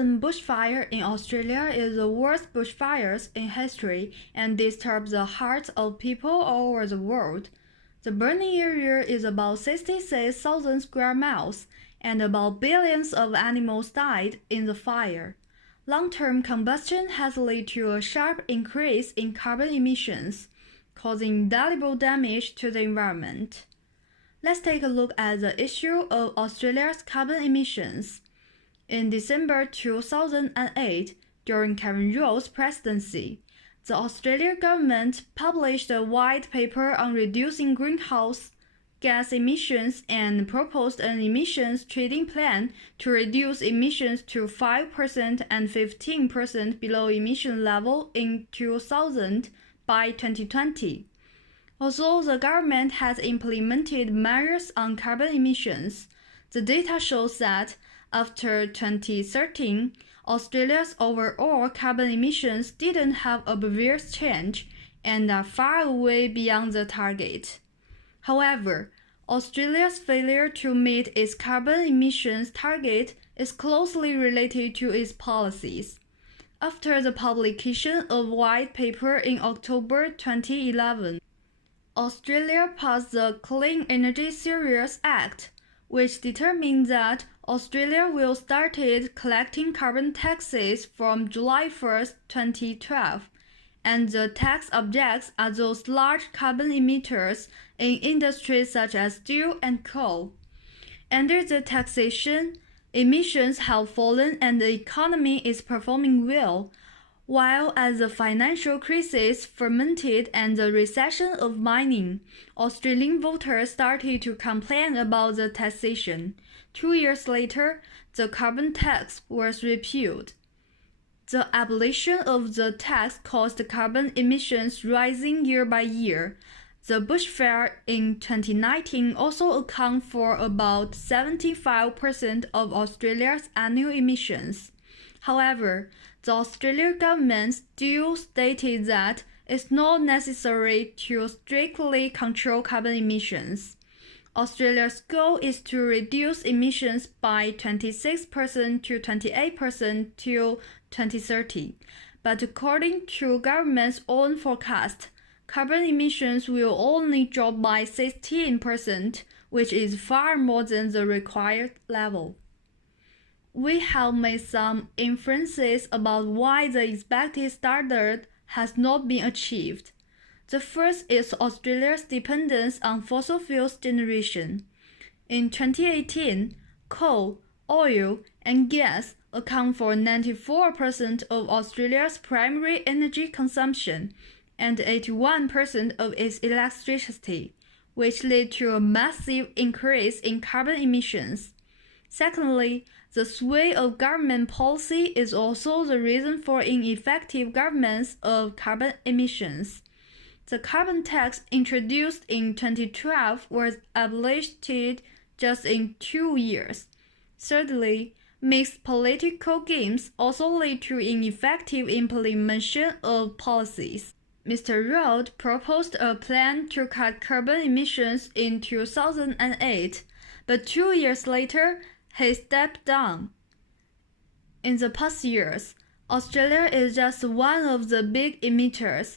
recent bushfire in Australia is the worst bushfires in history and disturbs the hearts of people all over the world. The burning area is about 66,000 square miles, and about billions of animals died in the fire. Long-term combustion has led to a sharp increase in carbon emissions, causing indelible damage to the environment. Let's take a look at the issue of Australia's carbon emissions. In December 2008, during Kevin Rudd's presidency, the Australian government published a white paper on reducing greenhouse gas emissions and proposed an emissions trading plan to reduce emissions to 5% and 15% below emission level in 2000 by 2020. Although the government has implemented measures on carbon emissions, the data shows that after 2013, Australia's overall carbon emissions didn't have a obvious change and are far away beyond the target. However, Australia's failure to meet its carbon emissions target is closely related to its policies. After the publication of white paper in October 2011, Australia passed the Clean Energy Series Act, which determined that Australia will start collecting carbon taxes from July 1, 2012, and the tax objects are those large carbon emitters in industries such as steel and coal. Under the taxation, emissions have fallen and the economy is performing well, while as the financial crisis fermented and the recession of mining, Australian voters started to complain about the taxation. 2 years later, the carbon tax was repealed. The abolition of the tax caused carbon emissions rising year by year. The bushfire in 2019 also accounted for about 75% of Australia's annual emissions. However, the Australian government still stated that it's not necessary to strictly control carbon emissions. Australia's goal is to reduce emissions by 26% to 28% till 2030, but according to government's own forecast, carbon emissions will only drop by 16%, which is far more than the required level. We have made some inferences about why the expected standard has not been achieved. The first is Australia's dependence on fossil fuels generation. In 2018, coal, oil, and gas account for 94% of Australia's primary energy consumption and 81% of its electricity, which led to a massive increase in carbon emissions. Secondly, the sway of government policy is also the reason for ineffective governance of carbon emissions. The carbon tax introduced in 2012 was abolished just in 2 years. Thirdly, mixed political games also lead to ineffective implementation of policies. Mr. Rudd proposed a plan to cut carbon emissions in 2008, but 2 years later, he stepped down. In the past years, Australia is just one of the big emitters.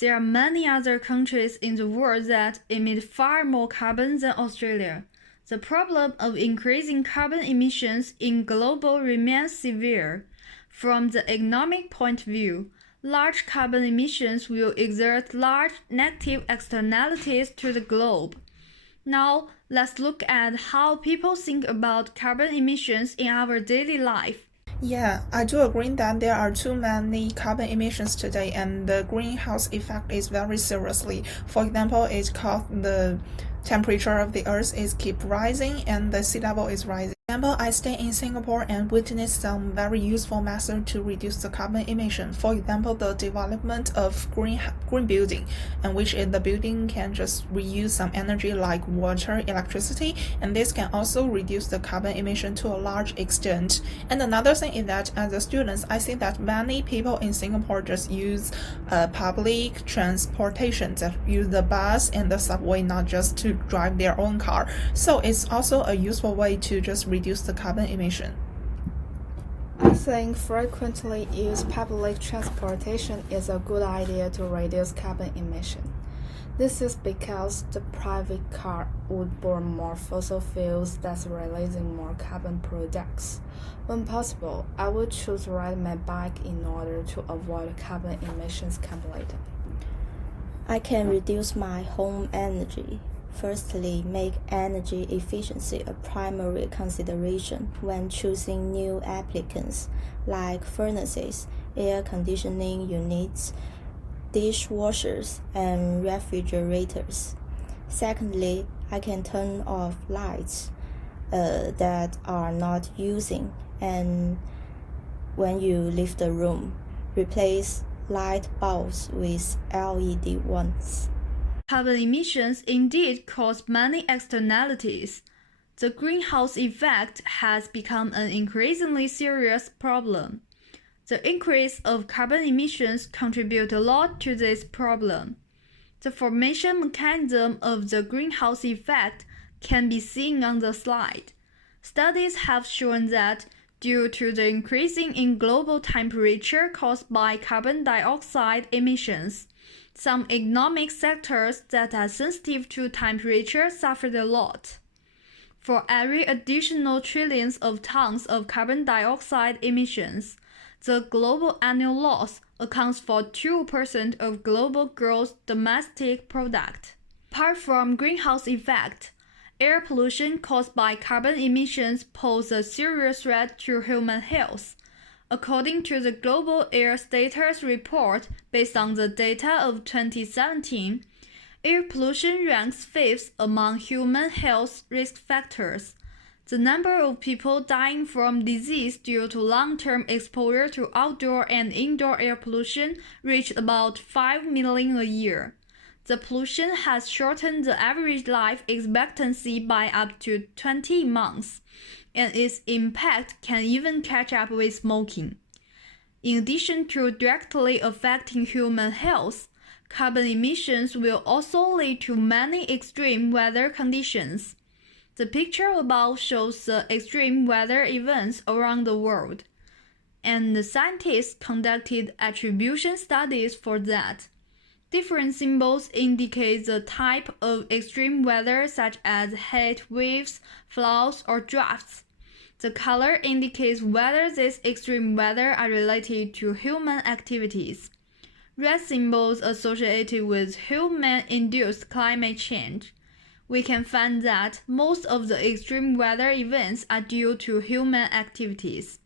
There are many other countries in the world that emit far more carbon than Australia. The problem of increasing carbon emissions in global remains severe. From the economic point of view, large carbon emissions will exert large negative externalities to the globe. Now, let's look at how people think about carbon emissions in our daily life. Yeah, I do agree that there are too many carbon emissions today and the greenhouse effect is very seriously. For example, it's caused the temperature of the earth is keep rising and the sea level is rising. For example, I stay in Singapore and witnessed some very useful methods to reduce the carbon emission. For example, the development of green building, in which the building can just reuse some energy like water, electricity, and this can also reduce the carbon emission to a large extent. And another thing is that as a student, I see that many people in Singapore just use public transportation, that use the bus and the subway, not just to drive their own car. So it's also a useful way to just reduce the carbon emission. think frequently used public transportation is a good idea to reduce carbon emission. This is because the private car would burn more fossil fuels, thus releasing more carbon products. When possible, I would choose to ride my bike in order to avoid carbon emissions completely. I can reduce my home energy. Firstly, make energy efficiency a primary consideration when choosing new applicants, like furnaces, air conditioning units, dishwashers, and refrigerators. Secondly, I can turn off lights that are not using, and when you leave the room, replace light bulbs with LED ones. Carbon emissions indeed cause many externalities. The greenhouse effect has become an increasingly serious problem. The increase of carbon emissions contributes a lot to this problem. The formation mechanism of the greenhouse effect can be seen on the slide. Studies have shown that due to the increasing in global temperature caused by carbon dioxide emissions, some economic sectors that are sensitive to temperature suffered a lot. For every additional trillions of tons of carbon dioxide emissions, the global annual loss accounts for 2% of global gross domestic product. Apart from greenhouse effect, air pollution caused by carbon emissions pose a serious threat to human health. According to the Global Air Status Report based on the data of 2017, air pollution ranks 5th among human health risk factors. The number of people dying from disease due to long-term exposure to outdoor and indoor air pollution reached about 5 million a year. The pollution has shortened the average life expectancy by up to 20 months, and its impact can even catch up with smoking. In addition to directly affecting human health, carbon emissions will also lead to many extreme weather conditions. The picture above shows the extreme weather events around the world, and the scientists conducted attribution studies for that. Different symbols indicate the type of extreme weather such as heat waves, floods, or droughts. The color indicates whether these extreme weather are related to human activities. Red symbols associated with human-induced climate change. We can find that most of the extreme weather events are due to human activities.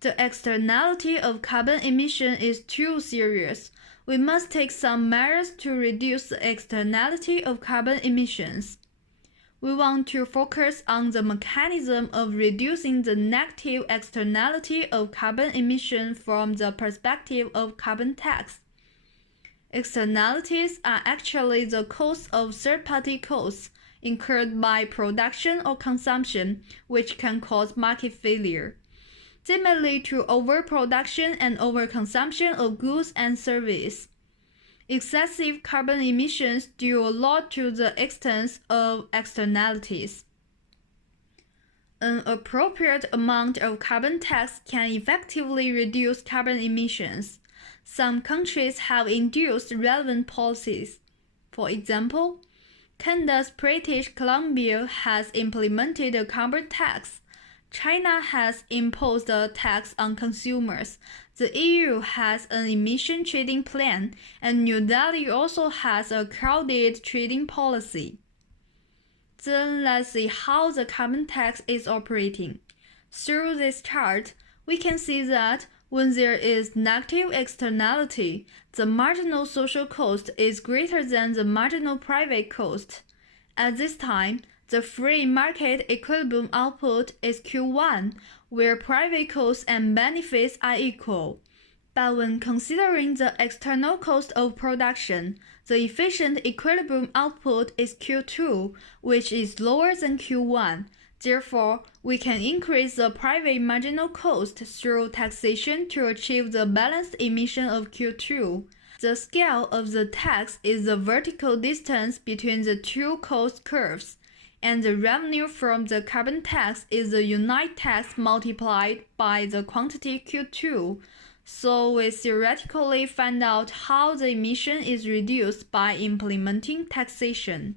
The externality of carbon emission is too serious. We must take some measures to reduce the externality of carbon emissions. We want to focus on the mechanism of reducing the negative externality of carbon emission from the perspective of carbon tax. Externalities are actually the costs of third-party costs incurred by production or consumption, which can cause market failure. They may lead to overproduction and overconsumption of goods and services. Excessive carbon emissions due a lot to the extent of externalities. An appropriate amount of carbon tax can effectively reduce carbon emissions. Some countries have introduced relevant policies. For example, Canada's British Columbia has implemented a carbon tax. China has imposed a tax on consumers. The EU has an emission trading plan, and New Delhi also has a crowded trading policy. Then let's see how the carbon tax is operating. Through this chart, we can see that when there is negative externality, the marginal social cost is greater than the marginal private cost. At this time, the free market equilibrium output is Q1, where private costs and benefits are equal. But when considering the external cost of production, the efficient equilibrium output is Q2, which is lower than Q1. Therefore, we can increase the private marginal cost through taxation to achieve the balanced emission of Q2. The scale of the tax is the vertical distance between the two cost curves. and the revenue from the carbon tax is the unit tax multiplied by the quantity Q2. So we theoretically find out how the emission is reduced by implementing taxation.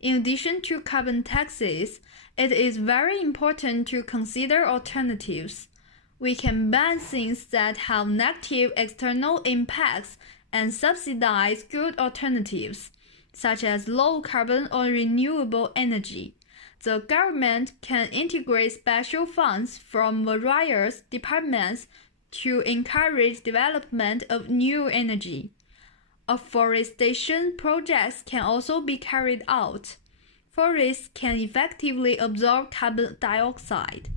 In addition to carbon taxes, it is very important to consider alternatives. We can ban things that have negative external impacts and subsidize good alternatives, such as low carbon or renewable energy. The government can integrate special funds from various departments to encourage development of new energy. Afforestation projects can also be carried out. Forests can effectively absorb carbon dioxide.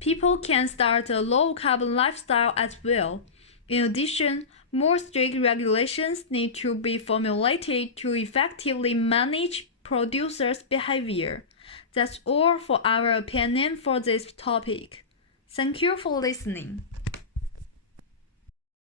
People can start a low-carbon lifestyle as well. In addition, more strict regulations need to be formulated to effectively manage producers' behavior. That's all for our opinion for this topic. Thank you for listening.